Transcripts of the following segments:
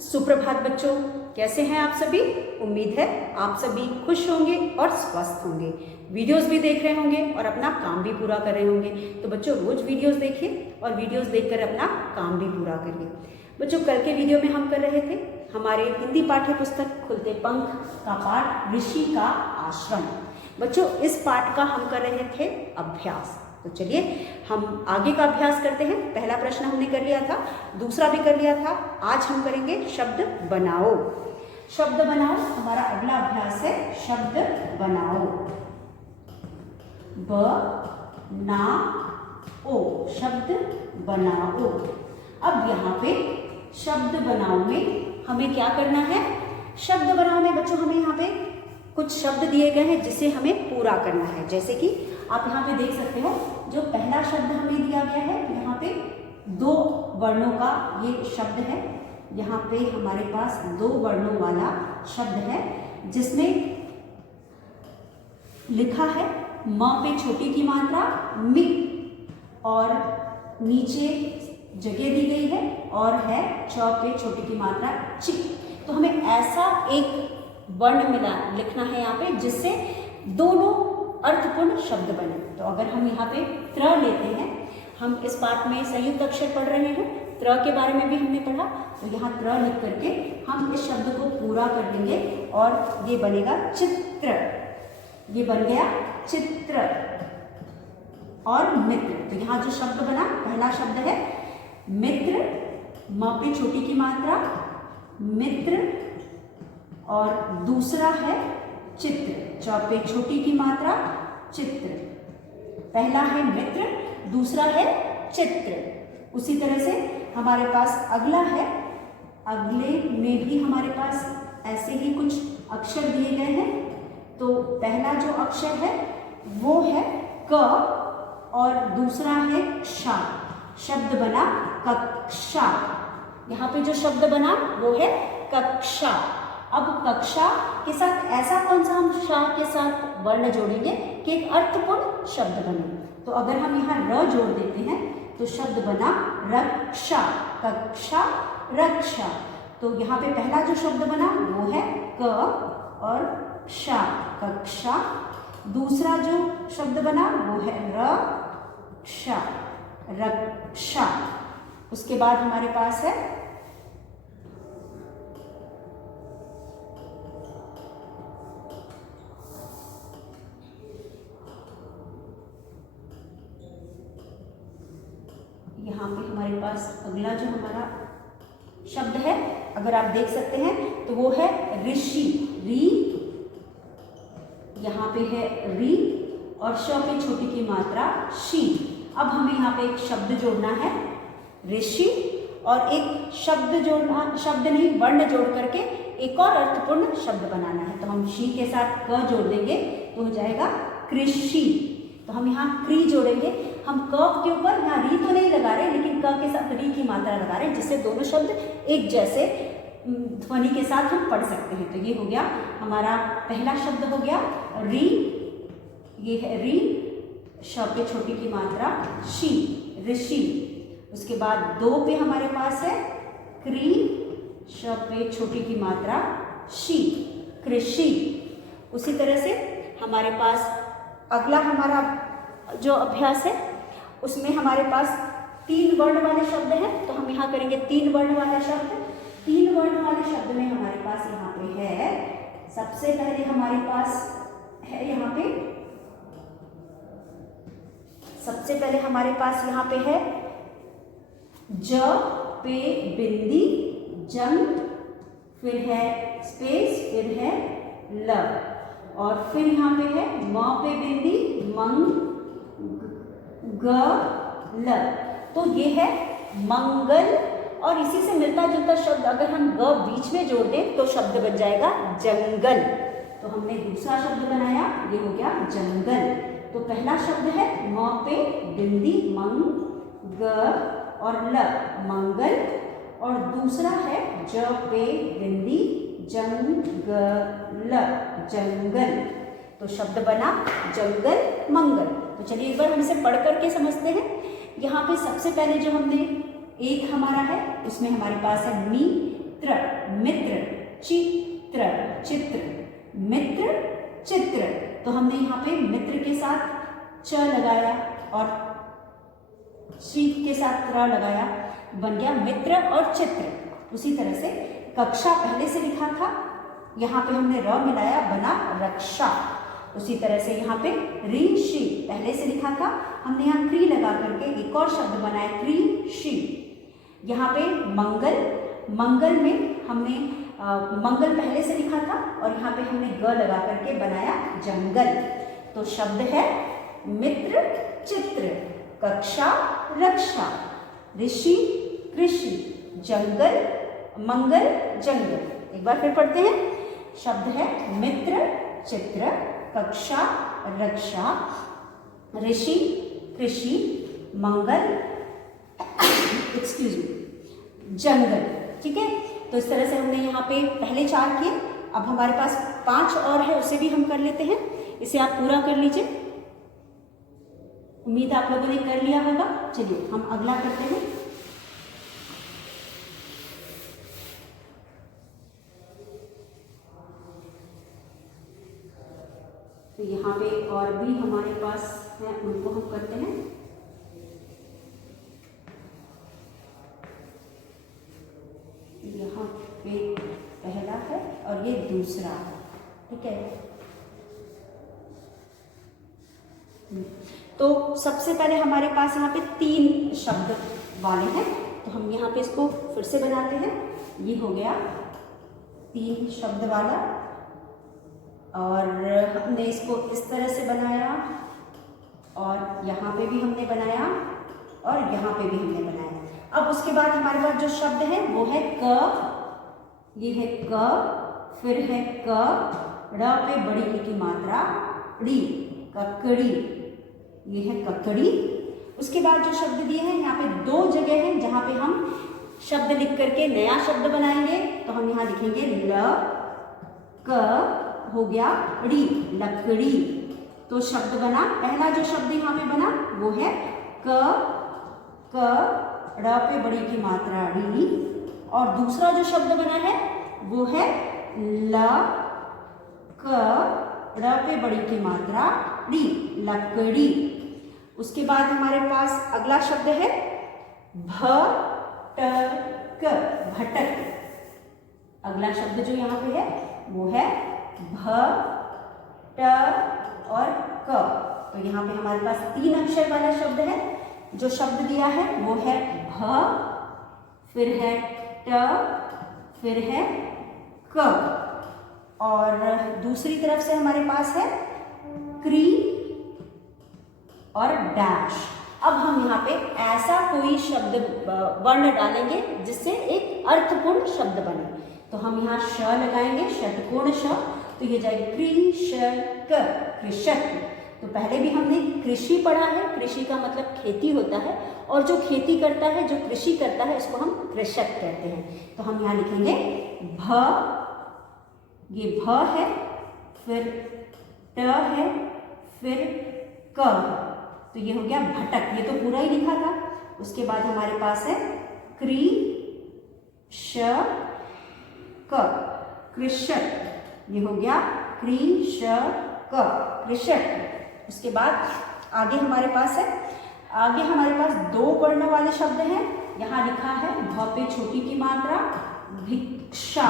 सुप्रभात बच्चों, कैसे हैं आप सभी। उम्मीद है आप सभी खुश होंगे और स्वस्थ होंगे। वीडियोस भी देख रहे होंगे और अपना काम भी पूरा कर रहे होंगे। तो बच्चों रोज वीडियोस देखिए और वीडियोस देखकर अपना काम भी पूरा करिए। बच्चों कल के वीडियो में हम कर रहे थे हमारे हिंदी पाठ्य पुस्तक खुलते पंख का पाठ ऋषि का आश्रम। बच्चों इस पाठ का हम कर रहे थे अभ्यास। तो चलिए हम आगे का अभ्यास करते हैं। पहला प्रश्न हमने कर लिया था, दूसरा भी कर लिया था। आज हम करेंगे शब्द बनाओ। शब्द बनाओ हमारा अगला अभ्यास है। शब्द बनाओ, ब ना ओ, शब्द बनाओ। अब यहाँ पे शब्द बनाओ में हमें क्या करना है। शब्द बनाओ में बच्चों हमें यहाँ पे कुछ शब्द दिए गए हैं जिसे हमें पूरा करना है। जैसे कि आप यहाँ पे देख सकते हो, जो पहला शब्द हमें दिया गया है यहाँ पे 2 वर्णों का ये शब्द है। यहाँ पे हमारे पास 2 वर्णों वाला शब्द है जिसमें लिखा है म पे छोटी की मात्रा मि और नीचे जगह दी गई है और है च पे छोटी की मात्रा चि। तो हमें ऐसा एक वर्ण मिला लिखना है यहाँ पे जिससे दोनों अर्थपूर्ण शब्द बने। तो अगर हम यहाँ पे त्र लेते हैं, हम इस पाठ में संयुक्त अक्षर पढ़ रहे हैं, त्र के बारे में भी हमने पढ़ा। तो यहाँ त्र लिख करके हम इस शब्द को पूरा कर देंगे और ये बनेगा चित्र। ये बन गया चित्र और मित्र। तो यहाँ जो शब्द बना, पहला शब्द है मित्र, म पे छोटी की मात्रा मित्र, और दूसरा है चित्र, च पे छोटी की मात्रा चित्र। पहला है मित्र, दूसरा है चित्र। उसी तरह से हमारे पास अगला है। अगले में भी हमारे पास ऐसे ही कुछ अक्षर दिए गए हैं। तो पहला जो अक्षर है वो है क और दूसरा है क्षा। शब्द बना कक्षा। यहाँ पे जो शब्द बना वो है कक्षा। अब कक्षा के साथ ऐसा कौन सा हम शा के साथ वर्ण जोड़ेंगे कि एक अर्थपूर्ण शब्द बने। तो अगर हम यहाँ र जोड़ देते हैं तो शब्द बना रक्षा, कक्षा रक्षा। तो यहाँ पे पहला जो शब्द बना वो है क और क्षा, कक्षा। दूसरा जो शब्द बना वो है रक्षा, रक्षा। उसके बाद हमारे पास है यहाँ पे हमारे पास अगला जो हमारा शब्द है, अगर आप देख सकते हैं तो वो है ऋषि। री, यहाँ पे है री और श पे छोटी की मात्रा शी। अब हमें यहाँ पे एक शब्द जोड़ना है ऋषि, और एक शब्द जोड़ना, शब्द नहीं वर्ण जोड़ करके एक और अर्थपूर्ण शब्द बनाना है। तो हम शी के साथ क जोड़ देंगे तो हो जाएगा कृषि। तो हम यहाँ क्री जोड़ेंगे। हम क के ऊपर यहाँ री तो नहीं लगा रहे, लेकिन क के साथ री की मात्रा लगा रहे हैं, जिससे दोनों शब्द एक जैसे ध्वनि के साथ हम पढ़ सकते हैं। तो ये हो गया हमारा पहला शब्द हो गया री। ये है री, श पे छोटी की मात्रा शी, ऋषि। उसके बाद 2 पे हमारे पास है क्री, श पे छोटी की मात्रा शी, कृषि। उसी तरह से हमारे पास अगला हमारा जो अभ्यास है उसमें हमारे पास 3 वर्ण वाले शब्द हैं। तो हम यहाँ करेंगे 3 वर्ण वाला शब्द। 3 वर्ण वाले शब्द में हमारे पास यहाँ पे है, सबसे पहले हमारे पास है यहाँ पे, सबसे पहले हमारे पास यहाँ पे है ज पे बिंदी जंग, फिर है स्पेस, फिर है ल, और फिर यहाँ पे है म पे बिंदी मंग ग ल। तो ये है मंगल। और इसी से मिलता जुलता शब्द अगर हम ग बीच में जोड़ दें तो शब्द बन जाएगा जंगल। तो हमने दूसरा शब्द बनाया, ये हो गया जंगल। तो पहला शब्द है म पे बिंदी मंग ग और ल, मंगल, और दूसरा है ज पे बिंदी जंगल, जंगल। तो शब्द बना जंगल मंगल। तो चलिए एक बार हम इसे पढ़ करके समझते हैं। यहाँ पे सबसे पहले जो हमने एक हमारा है उसमें हमारे पास है मित्र, च लगाया और शी के साथ त्र लगाया, बन गया मित्र और चित्र। उसी तरह से कक्षा पहले से लिखा था, यहाँ पे हमने र मिलाया, बना रक्षा। उसी तरह से यहाँ पे ऋषि पहले से लिखा था, हमने यहाँ क्री लगा करके एक और शब्द बनाया कृषि। यहाँ पे मंगल, मंगल में हमने मंगल पहले से लिखा था और यहाँ पे हमने ग लगा करके बनाया जंगल। तो शब्द है मित्र चित्र, कक्षा रक्षा, ऋषि कृषि, जंगल मंगल जंगल। एक बार फिर पढ़ते हैं। शब्द है मित्र चित्र, कक्षा रक्षा, ऋषि कृषि, मंगल एक्सक्यूज मी जंगल। ठीक है, तो इस तरह से हमने यहाँ पे पहले 4 किए। अब हमारे पास 5 और है, उसे भी हम कर लेते हैं। इसे आप पूरा कर लीजिए, उम्मीद आप लोगों ने कर लिया होगा। चलिए हम अगला करते हैं। तो यहाँ पे और भी हमारे पास है, उनको हम करते हैं। यहाँ पे पहला है और ये दूसरा है। ठीक है, तो सबसे पहले हमारे पास यहाँ पे 3 शब्द वाले हैं, तो हम यहाँ पे इसको फिर से बनाते हैं। ये हो गया 3 शब्द वाला और हमने इसको इस तरह से बनाया और यहाँ पे भी हमने बनाया और यहाँ पे भी हमने बनाया। अब उसके बाद हमारे पास जो शब्द है वो है क, ये है क, फिर है क, र पे बड़ी ई की मात्रा ड़ी, ककड़ी, ये है ककड़ी। उसके बाद जो शब्द दिए हैं यहाँ पे 2 जगह हैं जहाँ पे हम शब्द लिख करके नया शब्द बनाएंगे। तो हम यहाँ लिखेंगे ल क हो गया ड़ी, लकड़ी। तो शब्द बना, पहला जो शब्द यहाँ पे बना वो है क, र पे बड़ी की मात्रा ड़ी, और दूसरा जो शब्द बना है वो है ल क, र पे बड़ी की मात्रा ड़ी, लकड़ी। उसके बाद हमारे पास अगला शब्द है भटक, भटक। अगला शब्द जो यहाँ पे है वो है भ, ट और क। तो यहाँ पे हमारे पास 3 अक्षर वाला शब्द है। जो शब्द दिया है वो है भ, फिर है ट, फिर है क, और दूसरी तरफ से हमारे पास है क्री और डैश। अब हम यहाँ पे ऐसा कोई शब्द वर्ण डालेंगे जिससे एक अर्थपूर्ण शब्द बने। तो हम यहाँ श लगाएंगे, षटकोण श, तो ये जाएगा कृषक, कृषक। तो पहले भी हमने कृषि पढ़ा है, कृषि का मतलब खेती होता है, और जो खेती करता है, जो कृषि करता है, इसको हम कृषक कहते हैं। तो हम यहाँ लिखेंगे भ, ये भ है, फिर ट है, फिर क, तो ये हो गया भटक। ये तो पूरा ही लिखा था। उसके बाद हमारे पास है क्री श क, कृषक। ये हो गया क्री श क, कृषक। उसके बाद आगे हमारे पास है, आगे हमारे पास 2 वर्ण वाले शब्द हैं। यहाँ लिखा है भ पे छोटी की मात्रा भिक्षा,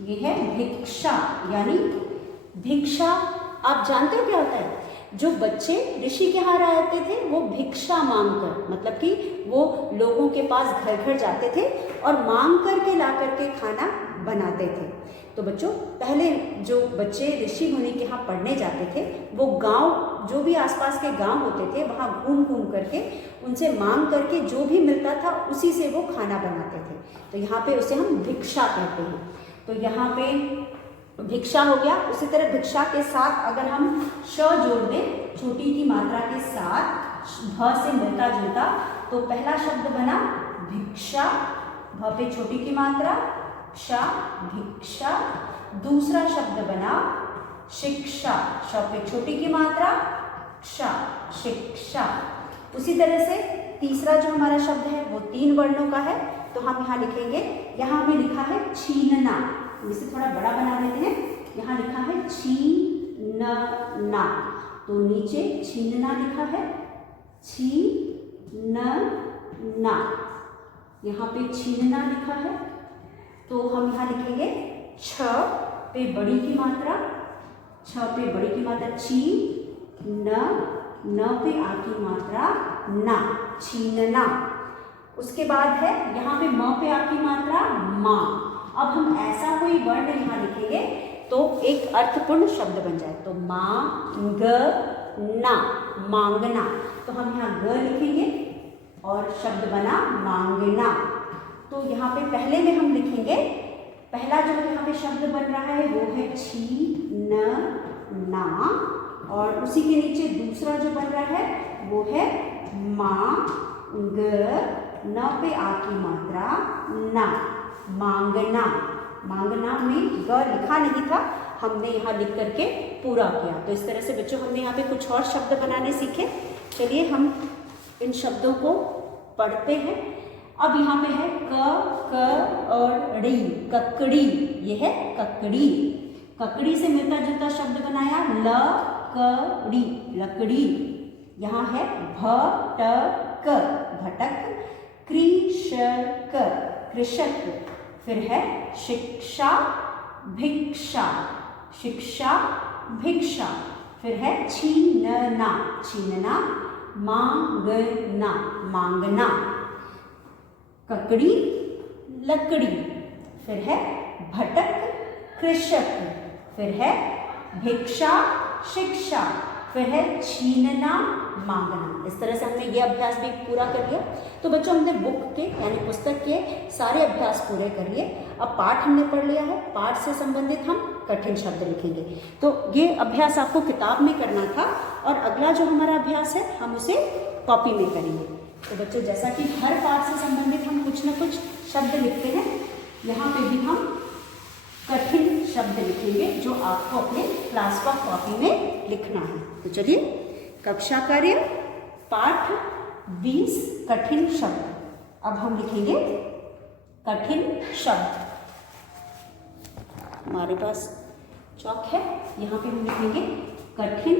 ये है भिक्षा, यानी भिक्षा। आप जानते हो क्या होता है? जो बच्चे ऋषि के यहाँ रहते थे वो भिक्षा मांगकर, मतलब कि वो लोगों के पास घर घर जाते थे और मांग करके ला करके खाना बनाते थे। तो बच्चों, पहले जो बच्चे ऋषि मुनि के यहाँ पढ़ने जाते थे वो गांव, जो भी आसपास के गांव होते थे, वहाँ घूम घूम करके उनसे मांग करके जो भी मिलता था उसी से वो खाना बनाते थे। तो यहाँ पे उसे हम भिक्षा कहते हैं। तो यहाँ पे भिक्षा हो गया। उसी तरह भिक्षा के साथ अगर हम श जोड़ दें छोटी की मात्रा के साथ भ से मिलता जुलता, तो पहला शब्द बना भिक्षा, भ पे छोटी की मात्रा क्षा, भिक्षा। दूसरा शब्द बना शिक्षा, श पे छोटी की मात्रा क्षा, शिक्षा। उसी तरह से तीसरा जो हमारा शब्द है वो 3 वर्णों का है। तो हम यहाँ लिखेंगे, यहाँ हमें लिखा है छीनना, इसे थोड़ा बड़ा बना देते हैं। यहाँ लिखा है छीनना, तो नीचे छीनना लिखा है, छीनना, यहाँ पे छीनना लिखा है, तो हम यहाँ लिखेंगे छ पे बड़ी की मात्रा, छ पे बड़ी की मात्रा ची, न पे आ की मात्रा ना, छीनना। उसके बाद है यहाँ पे म पे आ की मात्रा माँ। अब हम ऐसा कोई वर्ड यहाँ लिखेंगे तो एक अर्थपूर्ण शब्द बन जाए, तो मांगना, मांगना, तो हम यहाँ ग लिखेंगे और शब्द बना मांगना। तो यहाँ पे पहले में हम लिखेंगे, पहला जो यहाँ पे शब्द बन रहा है वो है छीनना, और उसी के नीचे दूसरा जो बन रहा है वो है न पे आ की मात्रा ना, मांगना। मांगना में ग लिखा नहीं था, हमने यहाँ लिख करके पूरा किया। तो इस तरह से बच्चों हमने यहाँ पे कुछ और शब्द बनाने सीखे। चलिए हम इन शब्दों को पढ़ते हैं। अब यहाँ पे है क और ड़ी, ककड़ी, ये है ककड़ी। ककड़ी से मिलता जुलता शब्द बनाया लकड़ी, लकड़ी। यहाँ है भटक, भटक, कृषक, कृषक। फिर है शिक्षा, भिक्षा, शिक्षा, भिक्षा। फिर है छीनना, छीनना, मांगना, मांगना। ककड़ी, लकड़ी। फिर है भटक, कृषक। फिर है भिक्षा, शिक्षा। फिर है छीनना, मांगना। इस तरह से हमने ये अभ्यास भी पूरा कर लिया। तो बच्चों हमने बुक के यानी पुस्तक के सारे अभ्यास पूरे कर लिए। अब पाठ हमने पढ़ लिया है, पाठ से संबंधित हम कठिन शब्द लिखेंगे। तो ये अभ्यास आपको किताब में करना था, और अगला जो हमारा अभ्यास है हम उसे कॉपी में करेंगे। तो बच्चों जैसा कि हर पाठ से संबंधित हम कुछ न कुछ शब्द लिखते हैं, यहाँ पे भी हम कठिन शब्द लिखेंगे जो आपको अपने क्लास वर्क कॉपी में लिखना है। तो चलिए, कक्षा कार्य पाठ 20 कठिन शब्द। अब हम लिखेंगे कठिन शब्द। हमारे पास चौक है, यहाँ पे हम लिखेंगे कठिन,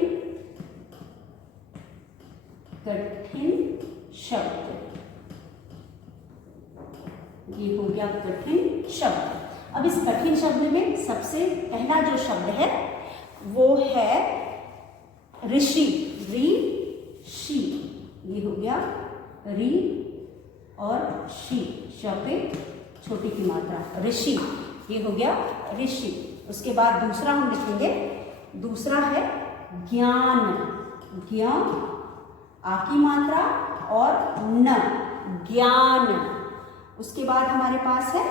कठिन शब्द। ये हो गया कठिन शब्द। अब इस कठिन शब्द में सबसे पहला जो शब्द है वो है ऋषि, ऋषि। ये हो गया री और शी, श पे छोटी की मात्रा, ऋषि। ये हो गया ऋषि। उसके बाद दूसरा हम लिखेंगे, दूसरा है ज्ञान, ज्ञान, आ की मात्रा और न, ज्ञान। उसके बाद हमारे पास है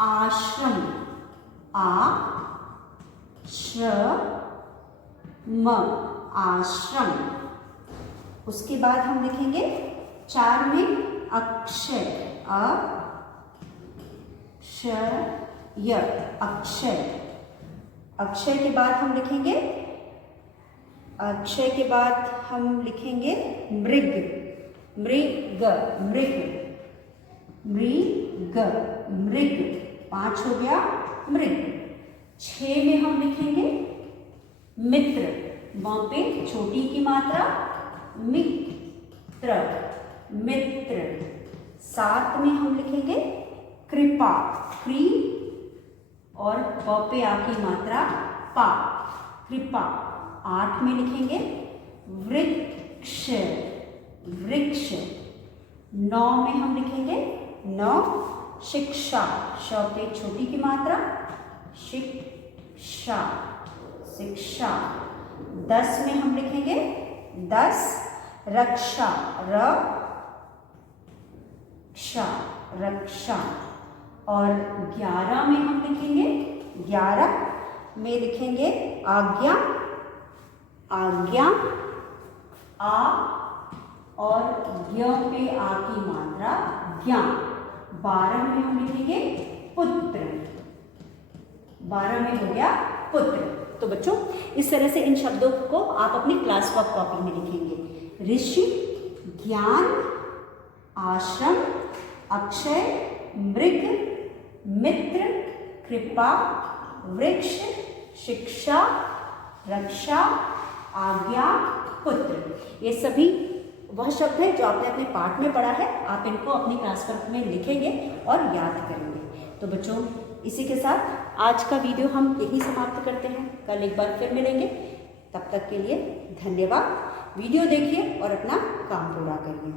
आश्रम, आश्रम, आश्रम। उसके बाद हम लिखेंगे 4 में अक्षय, अक्षय, अक्षय। अक्षय के बाद हम लिखेंगे, अक्षय के बाद हम लिखेंगे मृग, मृग, मृग, मृग, मृग। 5 हो गया मृग। 6 में हम लिखेंगे मित्र, वहां पे छोटी की मात्रा मित्र, मित्र। 7 में हम लिखेंगे कृपा, क्री और प पे आ की मात्रा पा, कृपा। 8 में लिखेंगे वृक्ष, वृक्ष। 9 में हम लिखेंगे नौ, शिक्षा, श पे छोटी की मात्रा शिक्षा, शिक्षा। 10 में हम लिखेंगे 10 रक्षा, रक्षा, रक्षा। और 11 में हम लिखेंगे, 11 में लिखेंगे आज्ञा, आज्ञा, आ और ज्ञ पे आ की मात्रा ज्ञा। 12 में हम लिखेंगे पुत्र, 12 में हो गया पुत्र। तो बच्चों इस तरह से इन शब्दों को आप अपनी क्लास वर्क कॉपी में लिखेंगे। ऋषि, ज्ञान, आश्रम, अक्षय, मृग, मित्र, कृपा, वृक्ष, शिक्षा, रक्षा, आज्ञा पुत्र। ये सभी वह शब्द है जो आपने अपने पाठ में पढ़ा है। आप इनको अपनी क्लास वर्क में लिखेंगे और याद करेंगे। तो बच्चों, इसी के साथ आज का वीडियो हम यही समाप्त करते हैं। कल एक बार फिर मिलेंगे। तब तक के लिए धन्यवाद। वीडियो देखिए और अपना काम पूरा करिए।